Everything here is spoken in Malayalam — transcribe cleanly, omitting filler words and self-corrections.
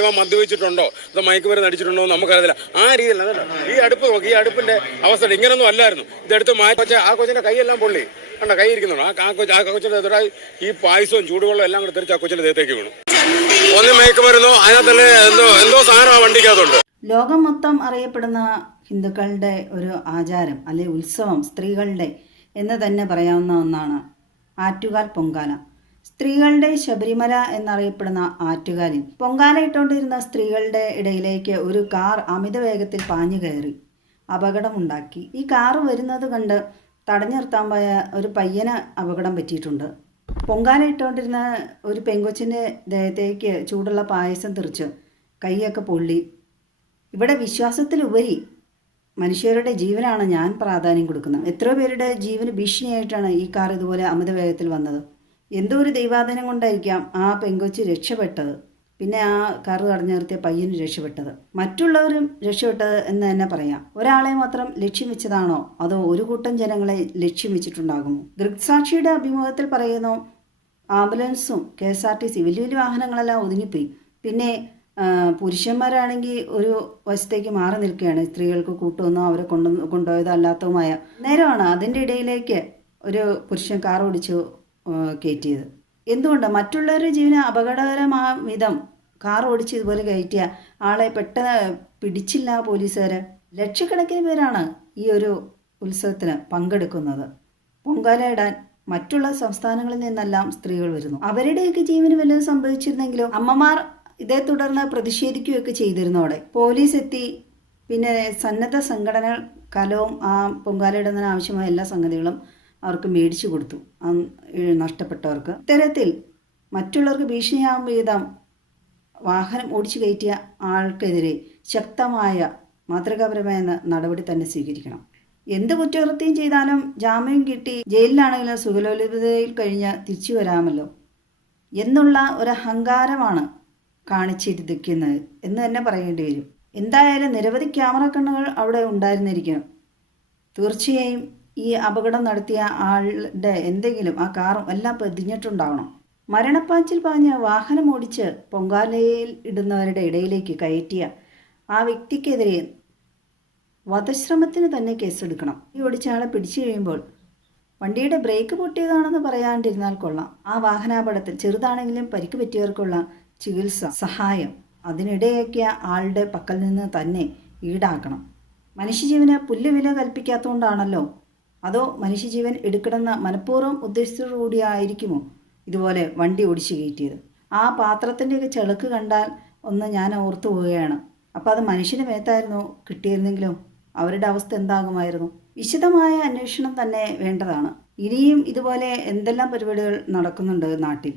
ഇവ മദ്യപിച്ചിട്ടുണ്ടോ അതോ മയക്കുമരുന്ന് അടിച്ചിട്ടുണ്ടോ എന്ന് നമുക്കറിയില്ല. ആ രീതിയിലാണ് ഈ അടുപ്പ് നോക്കി. ഈ അടുപ്പിന്റെ അവസ്ഥ ഇങ്ങനൊന്നും അല്ലായിരുന്നു. ഇതെടുത്ത് മാറ്റി ആ കൊച്ചിന്റെ കൈയെല്ലാം പൊള്ളി കണ്ട കൈ ഇരിക്കുന്നുണ്ടോ? ആ കൊച്ചിന്റെ എതിരായി ഈ പായസവും ചൂടുവെള്ളം എല്ലാം കൂടെ തിരിച്ച് ആ കൊച്ചിന്റെ ദേഹത്തേക്ക് വീണു. ഒന്നും മയക്കുമരുന്നോ അതിനകത്തല്ലേ എന്തോ സാധനം ആ വണ്ടിക്കകത്തുണ്ട്. ലോകം മൊത്തം അറിയപ്പെടുന്ന ഹിന്ദുക്കളുടെ ഒരു ആചാരം അല്ലെ ഉത്സവം സ്ത്രീകളുടെ എന്ന് തന്നെ പറയാവുന്ന ഒന്നാണ് ആറ്റുകാൽ പൊങ്കാല. സ്ത്രീകളുടെ ശബരിമല എന്നറിയപ്പെടുന്ന ആറ്റുകാലിൽ പൊങ്കാല ഇട്ടുകൊണ്ടിരുന്ന സ്ത്രീകളുടെ ഇടയിലേക്ക് ഒരു കാർ അമിത വേഗത്തിൽ പാഞ്ഞു കയറി അപകടമുണ്ടാക്കി. ഈ കാറ് വരുന്നത് കണ്ട് തടഞ്ഞു നിർത്താൻ പോയ ഒരു പയ്യന് അപകടം പറ്റിയിട്ടുണ്ട്. പൊങ്കാല ഇട്ടുകൊണ്ടിരുന്ന ഒരു പെങ്കൊച്ചിൻ്റെ ദേഹത്തേക്ക് ചൂടുള്ള പായസം തെറിച്ച് കൈയൊക്കെ പൊള്ളി. ഇവിടെ വിശ്വാസത്തിലുപരി മനുഷ്യരുടെ ജീവനാണ് ഞാൻ പ്രാധാന്യം കൊടുക്കുന്നത്. എത്രയോ പേരുടെ ജീവന് ഭീഷണിയായിട്ടാണ് ഈ കാർ ഇതുപോലെ അമിത വേഗത്തിൽ വന്നത്. എന്തോ ഒരു ദൈവാധീനം കൊണ്ടായിരിക്കാം ആ പെങ്കൊച്ച് രക്ഷപ്പെട്ടത്. പിന്നെ ആ കാർ തടഞ്ഞു നിർത്തിയ പയ്യന് രക്ഷപ്പെട്ടത്. മറ്റുള്ളവരും രക്ഷപ്പെട്ടത് എന്ന് തന്നെ പറയാം. ഒരാളെ മാത്രം ലക്ഷ്യം വെച്ചതാണോ അതോ ഒരു കൂട്ടം ജനങ്ങളെ ലക്ഷ്യം വെച്ചിട്ടുണ്ടാകുമോ? ദൃക്സാക്ഷിയുടെ അഭിമുഖത്തിൽ പറയുന്നു, ആംബുലൻസും KSRTC വലിയ വലിയ വാഹനങ്ങളെല്ലാം ഒതുങ്ങിപ്പോയി. പിന്നെ പുരുഷന്മാരാണെങ്കിൽ ഒരു വശത്തേക്ക് മാറി നിൽക്കുകയാണ്. സ്ത്രീകൾക്ക് കൂട്ടുമെന്നോ അവരെ കൊണ്ടുപോയതോ അല്ലാത്തതുമായ നേരമാണ് അതിൻ്റെ ഇടയിലേക്ക് ഒരു പുരുഷൻ കാർ ഓടിച്ചു കയറ്റിയത്. എന്തുകൊണ്ട് മറ്റുള്ളവരുടെ ജീവന് അപകടകരമായ വിധം കാർ ഓടിച്ച് ഇതുപോലെ കയറ്റിയ ആളെ പെട്ടെന്ന് പിടിച്ചില്ല പോലീസുകാർ. ലക്ഷക്കണക്കിന് പേരാണ് ഈ ഒരു ഉത്സവത്തിന് പങ്കെടുക്കുന്നത്. പൊങ്കാലയിടാൻ മറ്റുള്ള സംസ്ഥാനങ്ങളിൽ നിന്നെല്ലാം സ്ത്രീകൾ വരുന്നു. അവരുടെയൊക്കെ ജീവന് വല്ലതും സംഭവിച്ചിരുന്നെങ്കിലോ? അമ്മമാർ ഇതേ തുടർന്ന് പ്രതിഷേധിക്കുകയൊക്കെ ചെയ്തിരുന്നോടെ പോലീസ് എത്തി. പിന്നെ സന്നദ്ധ സംഘടനകൾ കലവും ആ പൊങ്കാലയിടുന്നതിന് ആവശ്യമായ എല്ലാ സംഗതികളും അവർക്ക് മേടിച്ചു കൊടുത്തു നഷ്ടപ്പെട്ടവർക്ക്. ഇത്തരത്തിൽ മറ്റുള്ളവർക്ക് ഭീഷണിയാകും വിധം വാഹനം ഓടിച്ചു കയറ്റിയ ആൾക്കെതിരെ ശക്തമായ മാതൃകാപരമായ നടപടി തന്നെ സ്വീകരിക്കണം. എന്ത് കുറ്റകൃത്യം ചെയ്താലും ജാമ്യം കിട്ടി ജയിലിലാണെങ്കിലും സുഖലോലുപതയിൽ കഴിഞ്ഞ് തിരിച്ചു വരാമല്ലോ എന്നുള്ള ഒരു അഹങ്കാരമാണ് കാണിച്ചിരിക്കുന്നത് എന്ന് തന്നെ പറയേണ്ടി വരും. എന്തായാലും നിരവധി ക്യാമറ കണ്ണുകൾ അവിടെ ഉണ്ടായിരുന്നിരിക്കണം. തീർച്ചയായും ഈ അപകടം നടത്തിയ ആളുടെ എന്തെങ്കിലും ആ കാറും എല്ലാം പതിഞ്ഞിട്ടുണ്ടാവണം. മരണപ്പാച്ചിൽ പാഞ്ഞ് വാഹനം ഓടിച്ച് പൊങ്കാലയിൽ ഇടുന്നവരുടെ ഇടയിലേക്ക് കയറ്റിയ ആ വ്യക്തിക്കെതിരെ വധശ്രമത്തിന് തന്നെ കേസെടുക്കണം. ഈ ഓടിച്ച ആളെ പിടിച്ചു കഴിയുമ്പോൾ വണ്ടിയുടെ ബ്രേക്ക് പൊട്ടിയതാണെന്ന് പറയാണ്ടിരുന്നാൽ കൊള്ളാം. ആ വാഹനാപകടത്തിൽ ചെറുതാണെങ്കിലും പരിക്ക് പറ്റിയവർക്കുള്ള ചികിത്സ സഹായം അതിനിടയാക്കിയ ആളുടെ പക്കൽ നിന്ന് തന്നെ ഈടാക്കണം. മനുഷ്യജീവന് പുല്ലുവില കൽപ്പിക്കാത്തതുകൊണ്ടാണല്ലോ അതോ മനുഷ്യജീവൻ എടുക്കണമെന്ന മനഃപൂർവ്വം ഉദ്ദേശത്തോടുകൂടിയായിരിക്കുമോ ഇതുപോലെ വണ്ടി ഓടിച്ചു കയറ്റിയത്? ആ പാത്രത്തിൻ്റെയൊക്കെ ചെളുക്ക് കണ്ടാൽ ഒന്ന് ഞാൻ ഓർത്തു പോവുകയാണ്. അപ്പോൾ അത് മനുഷ്യന് മേത്തായിരുന്നു കിട്ടിയിരുന്നെങ്കിലോ അവരുടെ അവസ്ഥ എന്താകുമായിരുന്നു? വിശദമായ അന്വേഷണം തന്നെ വേണ്ടതാണ്. ഇനിയും ഇതുപോലെ എന്തെല്ലാം പരിപാടികൾ നടക്കുന്നുണ്ട് നാട്ടിൽ.